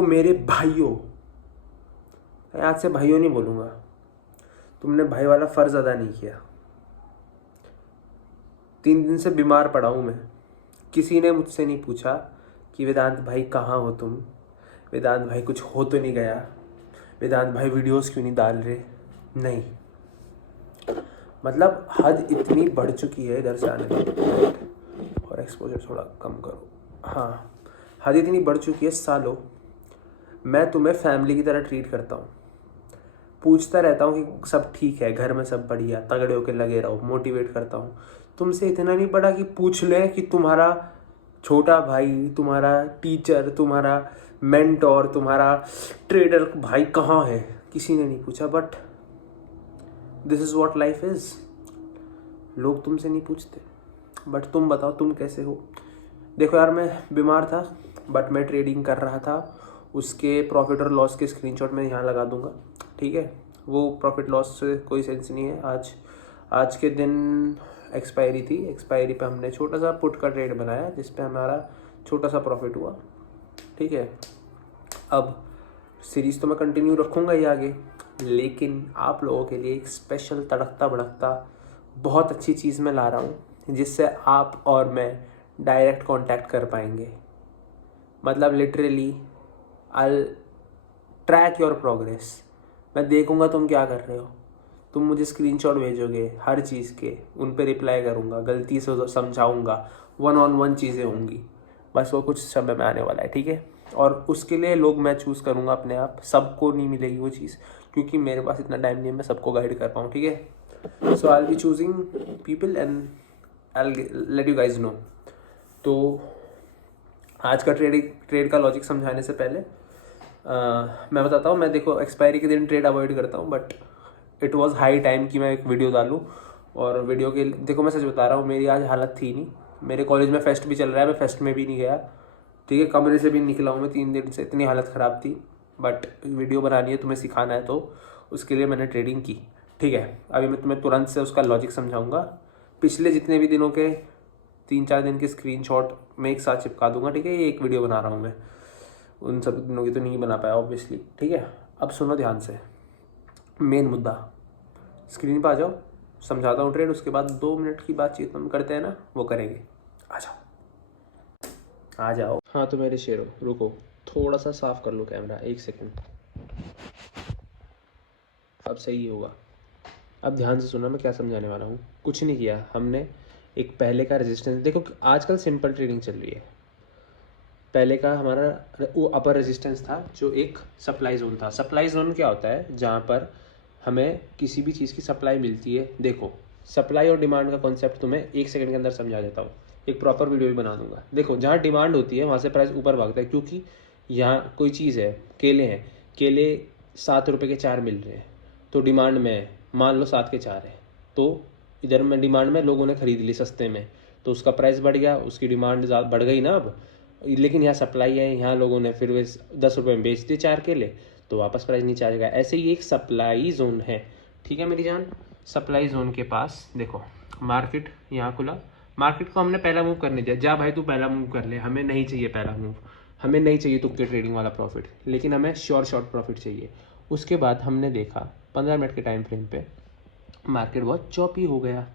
तो मेरे भाइयों, आज से भाइयों नहीं बोलूँगा, तुमने भाई वाला फ़र्ज़ अदा नहीं किया। 3 दिन से बीमार पड़ा हूँ मैं। किसी ने मुझसे नहीं पूछा कि वेदांत भाई कहाँ हो तुम, वेदांत भाई कुछ हो तो नहीं गया, वेदांत भाई वीडियोस क्यों नहीं डाल रहे। नहीं, मतलब हद इतनी बढ़ चुकी है इधर से आने में। और एक्सपोजर थोड़ा कम करो। हाँ, हद इतनी बढ़ चुकी है सालों। मैं तुम्हें फैमिली की तरह ट्रीट करता हूँ, पूछता रहता हूँ कि सब ठीक है, घर में सब बढ़िया, तगड़े होकर लगे रहो, मोटिवेट करता हूँ। तुमसे इतना नहीं पड़ा कि पूछ ले कि तुम्हारा छोटा भाई, तुम्हारा टीचर, तुम्हारा मेंटोर, तुम्हारा ट्रेडर भाई कहाँ है? किसी ने नहीं पूछा। But this is what life is. लोग तुमसे नहीं पूछते। बट तुम बताओ, तुम कैसे हो? देखो यार, मैं बीमार था बट मैं ट्रेडिंग कर रहा था। उसके प्रॉफिट और लॉस के स्क्रीनशॉट मैं यहाँ लगा दूंगा, ठीक है? वो प्रॉफिट लॉस से कोई सेंस नहीं है। आज के दिन एक्सपायरी थी। एक्सपायरी पे हमने छोटा सा पुट का ट्रेड बनाया जिस पे हमारा छोटा सा प्रॉफिट हुआ, ठीक है? अब सीरीज़ तो मैं कंटिन्यू रखूँगा ही आगे, लेकिन आप लोगों के लिए एक स्पेशल तड़कता भड़कता बहुत अच्छी चीज़ मैं ला रहा हूँ जिससे आप और मैं डायरेक्ट कांटेक्ट कर पाएंगे। मतलब literally I track your progress. मैं देखूंगा तुम क्या कर रहे हो, तुम मुझे स्क्रीनशॉट भेजोगे हर चीज़ के, उन पे रिप्लाई करूंगा, गलती से समझाऊंगा, 1-on-1 चीज़ें होंगी। बस वो कुछ समय में आने वाला है, ठीक है? और उसके लिए लोग मैं चूज़ करूंगा अपने आप। सबको नहीं मिलेगी वो चीज़, क्योंकि मेरे पास इतना टाइम नहीं है मैं सबको गाइड कर पाऊँ, ठीक है? So I will be choosing people and I will let you guys know. तो आज का ट्रेड का लॉजिक समझाने से पहले मैं बताता हूँ। मैं देखो एक्सपायरी के दिन ट्रेड अवॉइड करता हूँ, but it was high time कि मैं एक वीडियो डालूँ। और वीडियो के देखो, मैं सच बता रहा हूँ, मेरी आज हालत थी नहीं। मेरे कॉलेज में फेस्ट भी चल रहा है, मैं फेस्ट में भी नहीं गया, ठीक है? कमरे से भी निकला हूँ मैं 3 दिन से, इतनी हालत ख़राब थी। बट वीडियो बनानी है, तुम्हें सिखाना है, तो उसके लिए मैंने ट्रेडिंग की, ठीक है? अभी मैं तुम्हें तुरंत से उसका लॉजिक समझाऊंगा। पिछले जितने भी दिनों के 3-4 दिन के स्क्रीनशॉट मैं एक साथ चिपका दूंगा, ठीक है? ये एक वीडियो बना रहा हूँ मैं, उन सब दिनों की तो नहीं बना पाया ऑब्वियसली, ठीक है? अब सुनो ध्यान से, मेन मुद्दा। स्क्रीन पर आ जाओ, समझाता हूँ ट्रेड, उसके बाद 2 मिनट की बातचीत हम करते हैं ना, वो करेंगे। आ जाओ, आ जाओ। हाँ तो मेरे शेरो, रुको, थोड़ा सा साफ कर लो कैमरा, 1 सेकंड। अब सही होगा। अब ध्यान से सुना मैं क्या समझाने वाला हूँ। कुछ नहीं किया हमने, एक पहले का रेजिस्टेंस देखो। आजकल सिंपल ट्रेडिंग चल रही है। पहले का हमारा वो अपर रेजिस्टेंस था जो एक सप्लाई जोन था। सप्लाई जोन क्या होता है? जहाँ पर हमें किसी भी चीज़ की सप्लाई मिलती है। देखो, सप्लाई और डिमांड का कॉन्सेप्ट तुम्हें 1 सेकंड के अंदर समझा देता हूँ, एक प्रॉपर वीडियो भी बना दूंगा। देखो, जहाँ डिमांड होती है वहाँ से प्राइस ऊपर भागता है, क्योंकि यहाँ कोई चीज़ है, केले हैं, केले 7 रुपये के 4 मिल रहे हैं, तो डिमांड में है, मान लो 7 के 4 है, तो इधर में डिमांड में लोगों ने खरीद ली सस्ते में, तो उसका प्राइस बढ़ गया, उसकी डिमांड बढ़ गई ना अब। लेकिन यहाँ सप्लाई है, यहाँ लोगों ने फिर वे 10 रुपये में बेच दिए 4 केले, तो वापस प्राइस नीचे आ जाएगा। ऐसे ही एक सप्लाई जोन है, ठीक है मेरी जान? सप्लाई जोन के पास देखो, मार्केट यहाँ खुला, मार्केट को हमने पहला मूव करने दिया। जा भाई तू पहला मूव कर ले, हमें नहीं चाहिए पहला मूव, हमें नहीं चाहिए तुक्के ट्रेडिंग वाला प्रॉफिट, लेकिन हमें श्योर शॉर्ट प्रॉफिट चाहिए। उसके बाद हमने देखा 15 मिनट के टाइम फ्रेम पे मार्केट बहुत चौपी हो गया।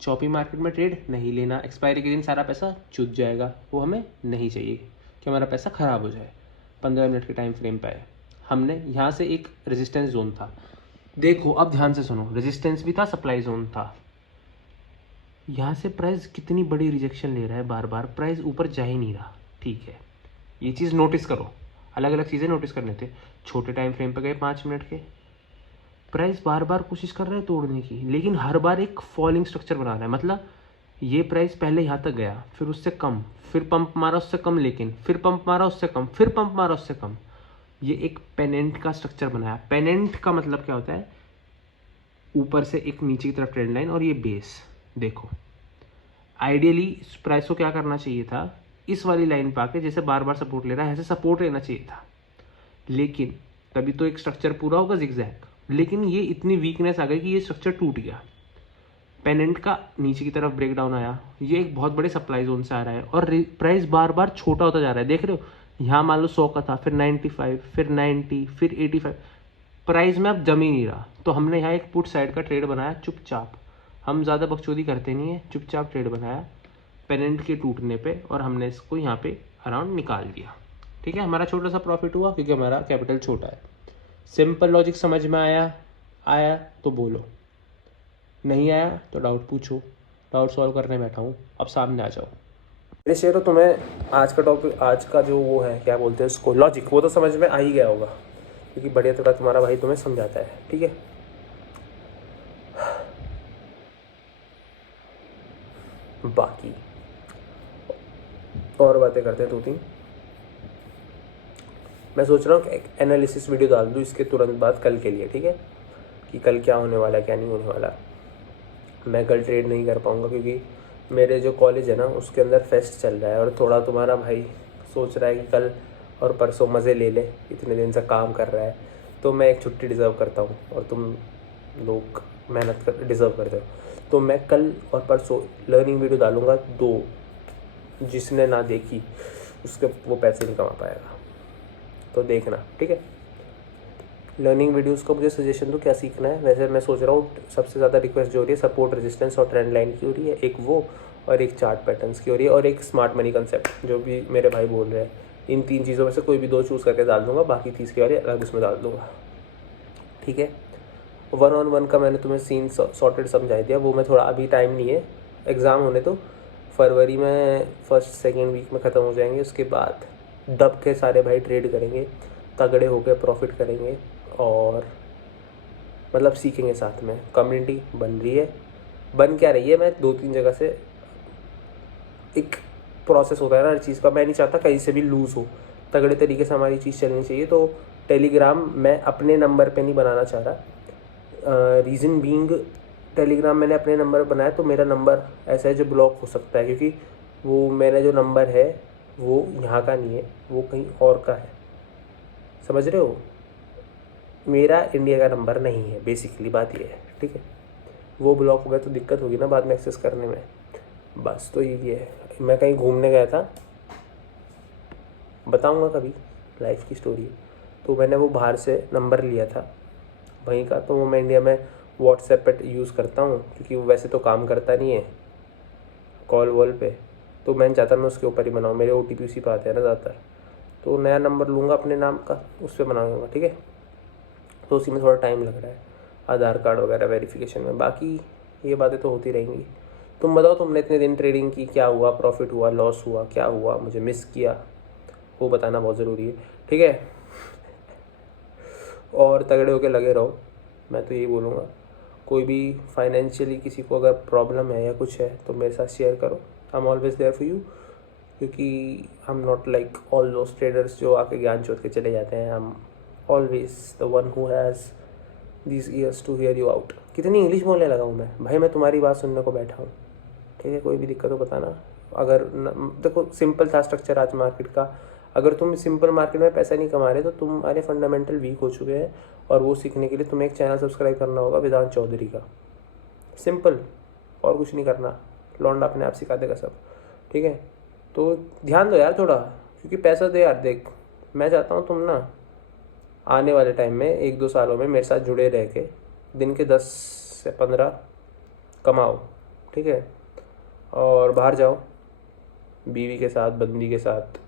चौपी मार्केट में ट्रेड नहीं लेना, एक्सपायरी के दिन सारा पैसा चुत जाएगा, वो हमें नहीं चाहिए कि हमारा पैसा ख़राब हो जाए। 15 मिनट के टाइम फ्रेम पे हमने यहाँ से एक रेजिस्टेंस जोन था। देखो अब ध्यान से सुनो, रेजिस्टेंस भी था, सप्लाई जोन था। यहाँ से प्राइस कितनी बड़ी रिजेक्शन ले रहा है, बार बार प्राइस ऊपर जा ही नहीं रहा, ठीक है? ये चीज़ नोटिस करो, अलग अलग चीज़ें नोटिस करने थे। छोटे टाइम फ्रेम पे गए 5 मिनट के, प्राइस बार बार कोशिश कर रहा है तोड़ने की, लेकिन हर बार एक फॉलिंग स्ट्रक्चर बना रहा है। मतलब ये प्राइस पहले यहाँ तक गया, फिर उससे कम, फिर पंप मारा उससे कम, लेकिन फिर पंप मारा उससे कम, फिर पंप मारा उससे कम। ये एक पेनेंट का स्ट्रक्चर बनाया। पेनेंट का मतलब क्या होता है? ऊपर से एक नीचे की तरफ ट्रेंड लाइन और ये बेस। देखो आइडियली प्राइस को क्या करना चाहिए था? इस वाली लाइन पे आके, जैसे बार बार सपोर्ट ले रहा है, ऐसे सपोर्ट लेना चाहिए था, लेकिन तभी तो एक स्ट्रक्चर पूरा होगा जिगजैग। लेकिन ये इतनी वीकनेस आ गई कि ये स्ट्रक्चर टूट गया। पेनेंट का नीचे की तरफ ब्रेक डाउन आया, ये एक बहुत बड़े सप्लाई जोन से आ रहा है और प्राइस बार बार छोटा होता जा रहा है। देख रहे हो, यहाँ मान लो 100 का था, फिर 95, फिर 90, फिर 85, प्राइस में अब जम ही नहीं रहा। तो हमने यहाँ एक पुट साइड का ट्रेड बनाया चुपचाप, हम ज़्यादा बकचोदी करते नहीं है, चुपचाप ट्रेड बनाया पेनेंट के टूटने पे, और हमने इसको यहाँ पे अराउंड निकाल दिया। ठीक है, हमारा छोटा सा प्रॉफिट हुआ क्योंकि हमारा कैपिटल छोटा है। सिंपल लॉजिक समझ में आया तो बोलो, नहीं आया तो डाउट पूछो, डाउट सॉल्व करने बैठा हूँ, अब सामने आ जाओ। मेरे शेयरों, तुम्हें आज का टॉपिक, आज का जो वो है क्या बोलते हैं उसको, लॉजिक, वो तो समझ में आ ही गया होगा क्योंकि बढ़िया तरह तुम्हारा भाई तुम्हें समझाता है। ठीक है, बाकी और बातें करते हैं 2-3। मैं सोच रहा हूँ कि एक एनालिसिस वीडियो डाल दूँ इसके तुरंत बाद कल के लिए। ठीक है, कि कल क्या होने वाला है क्या नहीं होने वाला। मैं कल ट्रेड नहीं कर पाऊँगा क्योंकि मेरे जो कॉलेज है ना उसके अंदर फेस्ट चल रहा है, और थोड़ा तुम्हारा भाई सोच रहा है कि कल और परसों मज़े ले ले, इतने दिन से काम कर रहा है, तो मैं एक छुट्टी डिज़र्व करता हूँ और तुम लोग मेहनत कर डिज़र्व करते हो। तो मैं कल और परसों लर्निंग वीडियो डालूँगा 2, जिसने ना देखी उसके वो पैसे नहीं कमा पाएगा, तो देखना। ठीक है, लर्निंग वीडियोस का मुझे सजेशन दो क्या सीखना है। वैसे मैं सोच रहा हूँ सबसे ज़्यादा रिक्वेस्ट जो हो रही है सपोर्ट, रेजिस्टेंस और ट्रेंड लाइन की हो रही है, एक वो, और एक चार्ट पैटर्न्स की हो रही है, और एक स्मार्ट मनी कंसेप्ट जो भी मेरे भाई बोल रहे हैं। इन 3 चीज़ों में से कोई भी 2 चूज़ करके डाल दूंगा, बाकी तीसरी वाली अलग उसमें डाल दूंगा। ठीक है, 1-on-1 का मैंने तुम्हें सीन सॉर्टेड समझा दिया, वो मैं थोड़ा अभी टाइम नहीं है, एग्ज़ाम होने तो फरवरी में 1st-2nd वीक में ख़त्म हो जाएंगे। उसके बाद दब के सारे भाई ट्रेड करेंगे, तगड़े होकर प्रॉफिट करेंगे, और मतलब सीखेंगे साथ में। कम्युनिटी बन रही है, बन क्या रही है, मैं 2-3 जगह से, एक प्रोसेस होता है ना हर चीज़ का, मैं नहीं चाहता कहीं से भी लूज़ हो, तगड़े तरीके से हमारी चीज़ चलनी चाहिए। तो टेलीग्राम मैं अपने नंबर पे नहीं बनाना चाह रहा, रीज़न बीइंग टेलीग्राम मैंने अपने नंबर पर बनाया तो मेरा नंबर ऐसा है जो ब्लॉक हो सकता है, क्योंकि वो मेरा जो नंबर है वो यहाँ का नहीं है, वो कहीं और का है, समझ रहे हो। मेरा इंडिया का नंबर नहीं है, बेसिकली बात ये है। ठीक है, वो ब्लॉक हो गया तो दिक्कत होगी ना बाद में एक्सेस करने में, बस। तो ये है, मैं कहीं घूमने गया था, बताऊंगा कभी लाइफ की स्टोरी। तो मैंने वो बाहर से नंबर लिया था वहीं का, तो वो मैं इंडिया में व्हाट्सएप पे यूज़ करता हूँ क्योंकि वो वैसे तो काम करता नहीं है कॉल वॉल पे, तो मैं चाहता मैं उसके ऊपर ही बनाऊँ, मेरे OTP उसी पे आते हैं ना ज़्यादातर। तो नया नंबर लूँगा अपने नाम का, उस पर बनाऊँगा। ठीक है, तो उसी में थोड़ा टाइम लग रहा है, आधार कार्ड वगैरह वेरिफिकेशन में। बाकी ये बातें तो होती रहेंगी। तुम बताओ, तुमने इतने दिन ट्रेडिंग की, क्या हुआ, प्रॉफिट हुआ, लॉस हुआ, क्या हुआ, मुझे मिस किया, वो बताना बहुत ज़रूरी है। ठीक है, और तगड़े होके लगे रहो, मैं तो यही बोलूँगा। कोई भी फाइनेंशियली किसी को अगर प्रॉब्लम है या कुछ है तो मेरे साथ शेयर करो, I am always there for you, क्योंकि I am not like all those traders जो आके ज्ञान चोट के चले जाते हैं। I am always the one who has this ears to hear you out. कितनी इंग्लिश बोलने लगा हूँ मैं भाई, मैं तुम्हारी बात सुनने को बैठा हूँ। ठीक है, कोई भी दिक्कत हो बताना। अगर देखो सिंपल था स्ट्रक्चर आज मार्केट का, अगर तुम सिंपल मार्केट में पैसा नहीं कमा रहे तो तुम्हारे फंडामेंटल वीक हो चुके हैं, और वो सीखने के लिए तुम्हें एक चैनल सब्सक्राइब करना होगा, वेदांत चौधरी का, सिंपल, और कुछ नहीं करना, लौंडा अपने आप सिखा देगा सब। ठीक है, तो ध्यान दो यार थोड़ा, क्योंकि पैसा दे यार। देख, मैं चाहता हूँ तुम ना आने वाले टाइम में 1-2 सालों में मेरे साथ जुड़े रह के दिन के 10 से 15 कमाओ। ठीक है, और बाहर जाओ, बीवी के साथ, बंदी के साथ,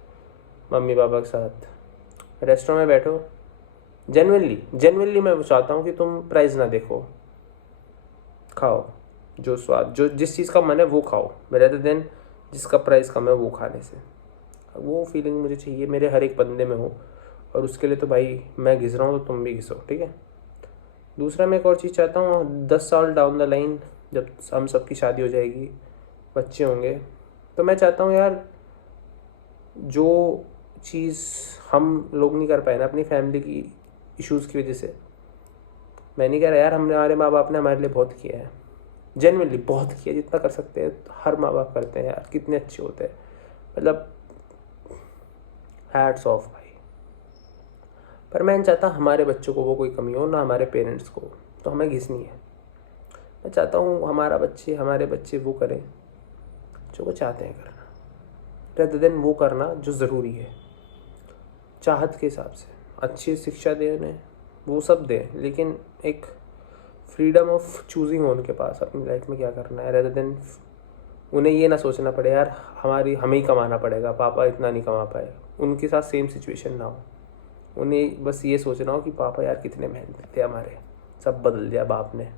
मम्मी पापा के साथ, रेस्टोरेंट में बैठो। जेन्युइनली मैं चाहता हूँ कि तुम प्राइस ना देखो, खाओ जो स्वाद, जो जिस चीज़ का मन है वो खाओ, रेदर देन जिसका प्राइस कम है वो खाने से। वो फीलिंग मुझे चाहिए मेरे हर एक बंदे में हो, और उसके लिए तो भाई मैं घिस रहा हूँ तो तुम भी घिसो। ठीक है, दूसरा मैं एक और चीज़ चाहता हूँ, 10 साल डाउन द लाइन जब हम सबकी शादी हो जाएगी, बच्चे होंगे, तो मैं चाहता हूँ यार जो चीज़ हम लोग नहीं कर पाए ना अपनी फैमिली की इश्यूज़ की वजह से, मैं नहीं कह रहा यार, हमारे माँ बाप ने हमारे लिए बहुत किया है, जेन्युइनली बहुत किया, जितना कर सकते हैं हर माँ बाप करते हैं यार, कितने अच्छे होते हैं, मतलब हैट्स ऑफ भाई। पर मैं नहीं चाहता हमारे बच्चों को वो कोई कमी हो, ना हमारे पेरेंट्स को, तो हमें घिसनी है। मैं चाहता हूँ हमारे बच्चे वो करें जो वो चाहते हैं करना, रेदर देन वो करना जो ज़रूरी है। चाहत के हिसाब से अच्छी शिक्षा दें उन्हें, वो सब दें, लेकिन एक फ्रीडम ऑफ चूजिंग हो उनके पास अपनी लाइफ में क्या करना है, रेदर देन उन्हें ये ना सोचना पड़े यार हमें ही कमाना पड़ेगा, पापा इतना नहीं कमा पाए, उनके साथ सेम सिचुएशन ना हो। उन्हें बस ये सोचना हो कि पापा यार कितने मेहनत थे हमारे, सब बदल दिया बाप ने,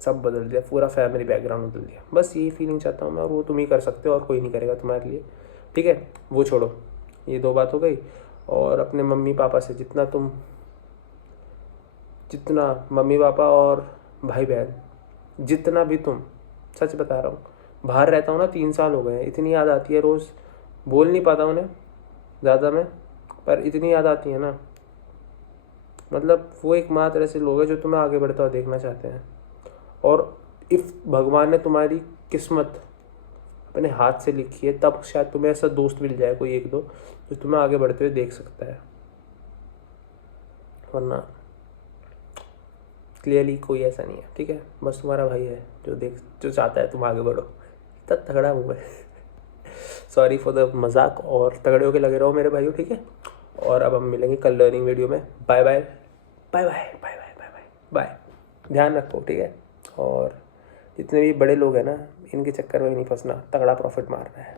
सब बदल दिया, पूरा फैमिली बैकग्राउंड बदल दिया। बस यही फीलिंग चाहता हूँ मैं, और वो तुम ही कर सकते हो और कोई नहीं करेगा तुम्हारे लिए, ठीक है। वो छोड़ो, ये 2 बात हो गई। और अपने मम्मी पापा से जितना मम्मी पापा और भाई बहन, जितना भी तुम, सच बता रहा हूँ, बाहर रहता हूँ ना, 3 साल हो गए हैं, इतनी याद आती है रोज़, बोल नहीं पाता उन्हें ज़्यादा मैं, पर इतनी याद आती है ना, मतलब वो एक मात्र ऐसे लोग हैं जो तुम्हें आगे बढ़ता हुआ देखना चाहते हैं। और इफ़ भगवान ने तुम्हारी किस्मत अपने हाथ से लिखी है, तब शायद तुम्हें ऐसा दोस्त मिल जाए कोई 1-2 जो तुम्हें आगे बढ़ते हुए देख सकता है, वरना क्लियरली कोई ऐसा नहीं है, ठीक है। बस तुम्हारा भाई है जो चाहता है तुम आगे बढ़ो, इतना तगड़ा हूँ मैं। सॉरी फॉर द मजाक, और तगड़े होके लगे रहो मेरे भाइयों, ठीक है। और अब हम मिलेंगे कल लर्निंग वीडियो में। Bye bye bye bye bye bye bye bye bye. ध्यान रखो, ठीक है। और जितने भी बड़े लोग हैं ना, इनके चक्कर में नहीं फंसना, तगड़ा प्रॉफिट मारना है।